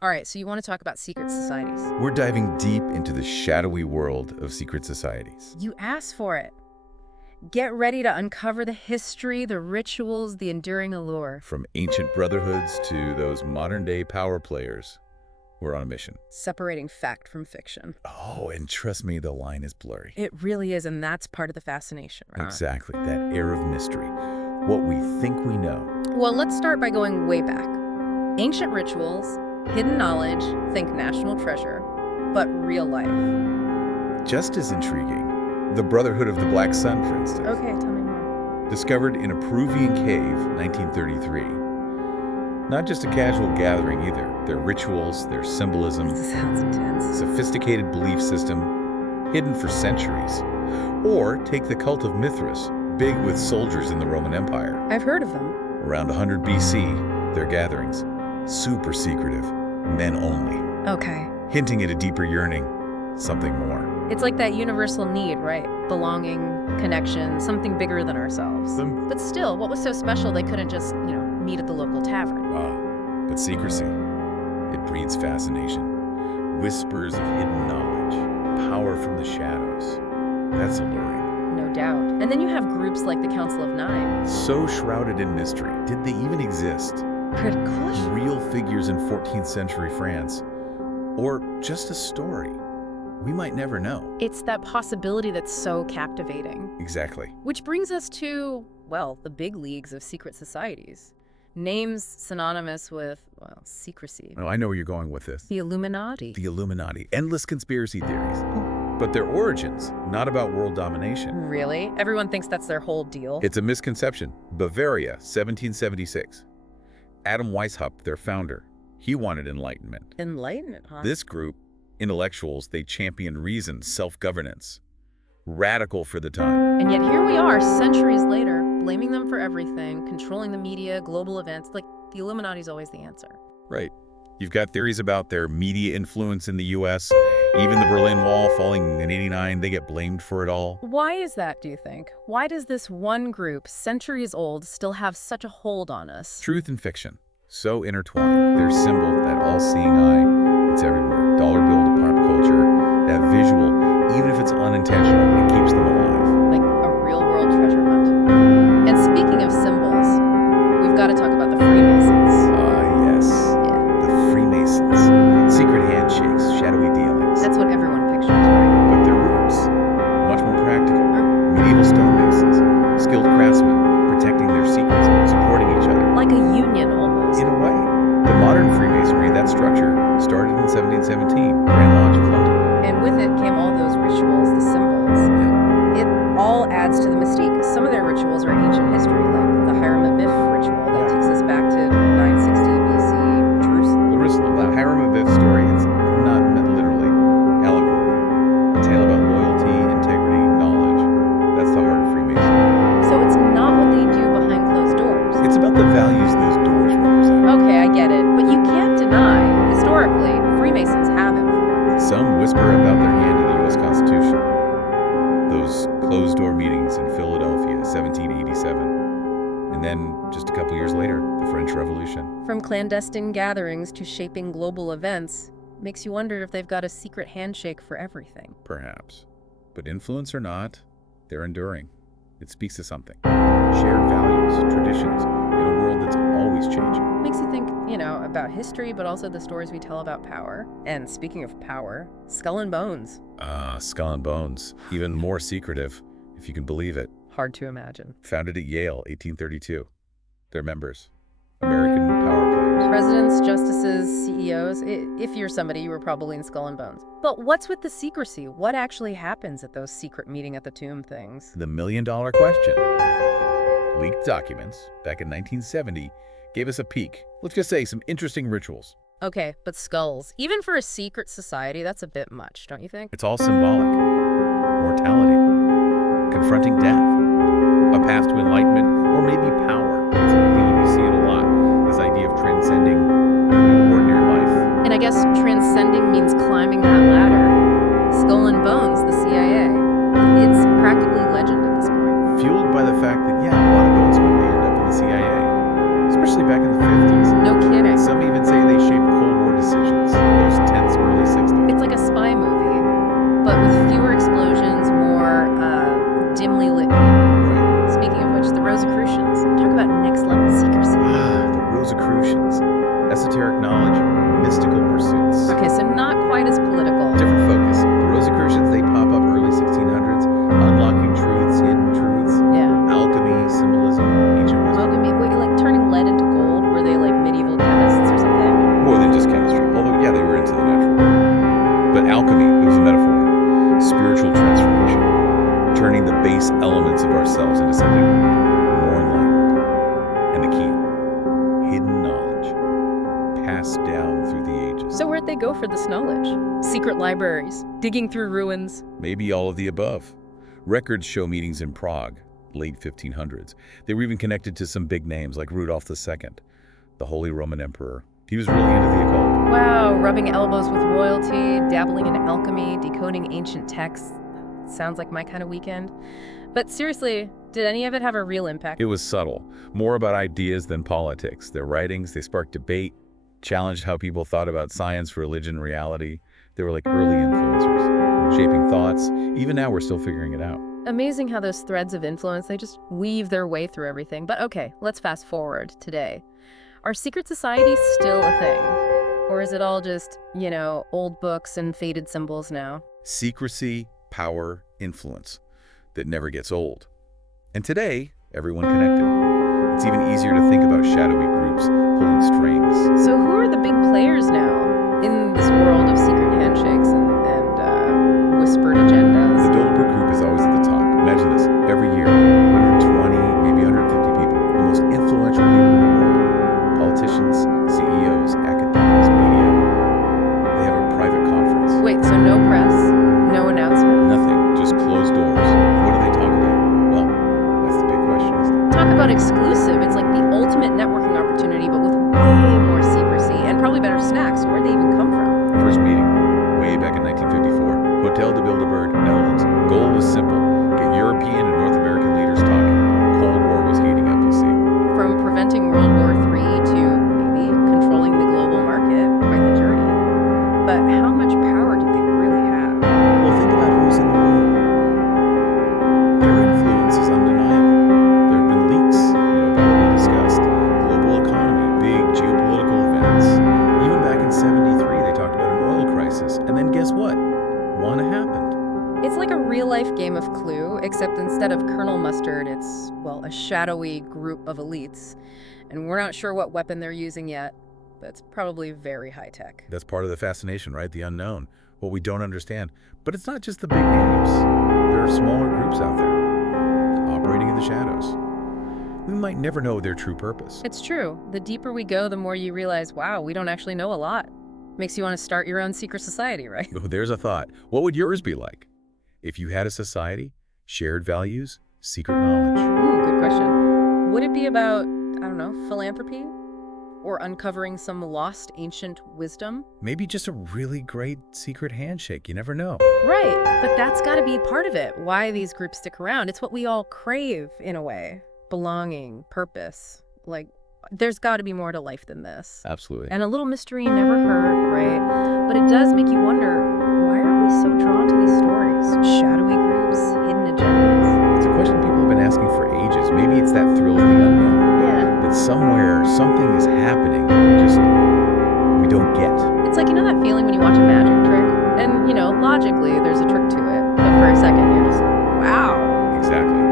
All right, so you want to talk about secret societies. We're diving deep into the shadowy world of secret societies. You asked for it. Get ready to uncover the history, the rituals, the enduring allure. From ancient brotherhoods to those modern-day power players, we're on a mission. Separating fact from fiction. Oh, and trust me, the line is blurry. It really is, and that's part of the fascination, right? Exactly, that air of mystery. What we think we know. Well, let's start by going way back. Ancient rituals, hidden knowledge, think national treasure, but real life. Just as intriguing, the Brotherhood of the Black Sun, for instance. Okay, tell me more. Discovered in a Peruvian cave, 1933. Not just a casual gathering either. Their rituals, their symbolism, This sounds intense. sophisticated belief system, hidden for centuries. Or take the cult of Mithras, big with soldiers in the Roman Empire. I've heard of them. Around 100 BC, their gatherings, super secretive, men only, Okay. hinting at a deeper yearning, something more. It's like that universal need, right? Belonging, connection, something bigger than ourselves. But still, what was so special they couldn't just, meet at the local tavern? But secrecy, it breeds fascination. Whispers of hidden knowledge, power from the shadows. That's alluring. No doubt. And then you have groups like the Council of Nine. So shrouded in mystery. Did they even exist? Good question. Real figures in 14th century France? Or just a story? We might never know. It's that possibility that's so captivating. Exactly. Which brings us to, well, the big leagues of secret societies. Names synonymous with, well, secrecy. Oh, I know where you're going with this. The Illuminati. The Illuminati. Endless conspiracy theories. But their origins, not about world domination. Really? Everyone thinks that's their whole deal. It's a misconception. Bavaria, 1776. Adam Weishaupt, their founder, he wanted enlightenment. Enlightenment, huh? This group, intellectuals, they championed reason, self-governance. Radical for the time. And yet here we are, centuries later, blaming them for everything, controlling the media, global events. Like, the Illuminati's always the answer. Right. You've got theories about their media influence in the U.S. Even the Berlin Wall falling in '89, they get blamed for it all. Why is that, do you think? Why does this one group, centuries old, still have such a hold on us? Truth and fiction, so intertwined. Their symbol, that all-seeing eye, it's everywhere. Dollar bill to pop culture, that visual, even if it's unintentional, it keeps them alive. Like a real-world treasure hunt. And speaking of symbols, we've got to talk about the Freemasons. Yes. Yeah, The Freemasons. Secret handshakes, shadowy dealings. that's what everyone pictures, right? But their roots, much more practical. Medieval stonemasons, skilled craftsmen, protecting their secrets, supporting each other. Like a union, almost. In a way, the modern Freemasonry, that structure, started in 1717, Grand Lodge of London. And with it came all those rituals, the symbols. It all adds to the mystique. Some of their rituals are ancient history, like the Hiram Abiff ritual that takes us back to 960 BC Jerusalem. Jerusalem, the Hiram Abiff story, it's not meant literally allegory. A tale about loyalty, integrity, knowledge. That's the heart of Freemasonry. So it's not what they do behind closed doors. It's about the values those doors represent. Okay, I get it. But you can't deny, historically, Freemasons have influence. Some whisper about their hand in the U.S. Constitution. Those closed-door meetings in Philadelphia, 1787. And then, just a couple years later, the French Revolution. From clandestine gatherings to shaping global events, makes you wonder if they've got a secret handshake for everything. Perhaps. But influence or not, they're enduring. It speaks to something. Shared values, traditions, in a world that's always changing. Makes you think, about history, but also the stories we tell about power. And speaking of power, Skull and Bones. Skull and Bones. Even more secretive, if you can believe it. Hard to imagine. Founded at Yale, 1832. Their members, American power players. Presidents, justices, CEOs. If you're somebody, you were probably in Skull and Bones. But what's with the secrecy? What actually happens at those secret meeting at the tomb things? The million-dollar question. Leaked documents, back in 1970, gave us a peek. Let's just say some interesting rituals. Okay, but skulls. Even for a secret society, that's a bit much, don't you think? It's all symbolic. Mortality. Confronting death. A path to enlightenment, or maybe power. It's a theme, you see it a lot. This idea of transcending ordinary life. And I guess transcending means climbing that ladder. Skull and Bones, the CIA. It's practically legend at this point. Fueled by the fact that, a lot of bonesmen may end up in the CIA. Especially back in the 50s. No kidding. Some even say they shaped Cold War decisions. Those tense early 60s. It's like a spy movie, but with fewer explosions, more dimly lit people. Right. Speaking of which, the Rosicrucians. Talk about next level secrecy. The Rosicrucians. Esoteric knowledge, mystical pursuits. Okay, so not quite as political. Different focus. The Rosicrucians, they pop up early 1600s, unlocking truths, hidden truths, Yeah. alchemy, symbolism, ancient wisdom. Alchemy, wait, like turning lead into gold? Were they like medieval chemists or something? More than just chemistry, although, yeah, they were into the natural world. But alchemy, it was a metaphor. Spiritual transformation. Turning the base elements of ourselves into something more enlightened. And the key, hidden knowledge, passed down through the ages. So where'd they go for this knowledge? Secret libraries, digging through ruins. Maybe all of the above. Records show meetings in Prague, late 1500s. They were even connected to some big names like Rudolph II, the Holy Roman Emperor. He was really into the occult. Wow, rubbing elbows with royalty, dabbling in alchemy, decoding ancient texts. Sounds like my kind of weekend. But seriously, did any of it have a real impact? It was subtle, more about ideas than politics. Their writings, they sparked debate, challenged how people thought about science, religion, reality. They were like early influencers, shaping thoughts. Even now, we're still figuring it out. Amazing how those threads of influence, they just weave their way through everything. But okay, let's fast forward today. Are secret societies still a thing? Or is it all just, old books and faded symbols now? Secrecy, power, influence that never gets old. And today, everyone connected. It's even easier to think about shadowy groups pulling strings. So who are the big players now in this world of secret handshakes and whispered agendas? The Bilderberg group is always at the top. Imagine this, every year, 120, maybe 150 people, the most influential people in the world. Politicians, CEOs, academics, media. They have a private conference. Wait, so no press, no announcement? Nothing, just closed doors. What do they talk about? Well, that's the big question, isn't it? Talk about exclusive. It's like the ultimate networking opportunity, but with way more secrecy and probably better snacks. Where'd they even come from? First meeting, way back in 1954. Hotel de Bilderberg, Netherlands. Goal was simple. Get European and North American leaders talking. Cold War was heating up, you see. From preventing World War III to maybe controlling the global market. Quite the journey. But how much power do they really have? Well, think about who's in the room. Their influence is undeniable. There have been leaks, about what we discussed. Global economy, big geopolitical events. Even back in 73, they talked about an oil crisis. And then guess what? One happened. It's like a real-life game of Clue, except instead of Colonel Mustard, it's, a shadowy group of elites. And we're not sure what weapon they're using yet, but it's probably very high-tech. That's part of the fascination, right? The unknown, what we don't understand. But it's not just the big names. There are smaller groups out there, operating in the shadows. We might never know their true purpose. It's true. The deeper we go, the more you realize, wow, we don't actually know a lot. Makes you want to start your own secret society, right? Oh, there's a thought. What would yours be like? If you had a society, shared values, secret knowledge. Ooh, good question. Would it be about, philanthropy? Or uncovering some lost ancient wisdom? Maybe just a really great secret handshake. You never know. Right, but that's got to be part of it. Why these groups stick around. It's what we all crave, in a way. Belonging, purpose. There's got to be more to life than this. Absolutely. And a little mystery never hurt, right? But it does make you wonder, why are we so drawn to these stories? Shadowy groups, hidden agendas? It's a question people have been asking for ages. Maybe it's that thrill of the unknown. Yeah. That somewhere, something is happening that we don't get. It's like, that feeling when you watch a magic trick? And, logically, there's a trick to it. But for a second, you're just, wow. Exactly.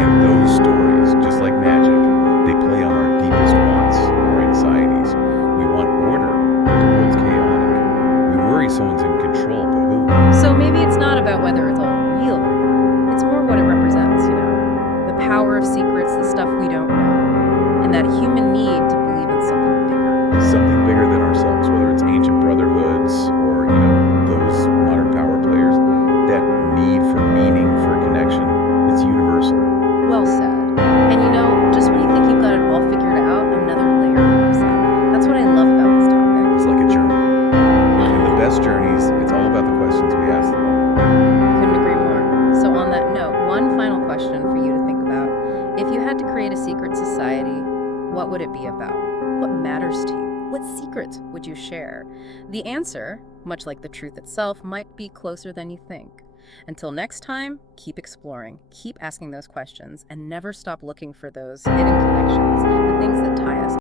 And those stories, just like magic, they play on our deepest wants, our anxieties. We want order. The world's chaotic. We worry someone's in control, but who? So maybe it's not about whether it's all real or not. It's more what it represents, The power of secrets, the stuff we don't know. And that human need to believe in something bigger. Something bigger than ourselves, whether it's ancient brotherhoods or, those modern power players. That need for meaning, for connection, it's universal. Well said. And just when you think you've got it all figured out, another layer pops up. That's what I love about this topic. It's like a journey. And the best journeys, it's all about the questions we ask them. Couldn't agree more. So on that note, one final question for you to think about. If you had to create a secret society, what would it be about? What matters to you? What secret would you share? The answer, much like the truth itself, might be closer than you think. Until next time, keep exploring, keep asking those questions, and never stop looking for those hidden connections, the things that tie us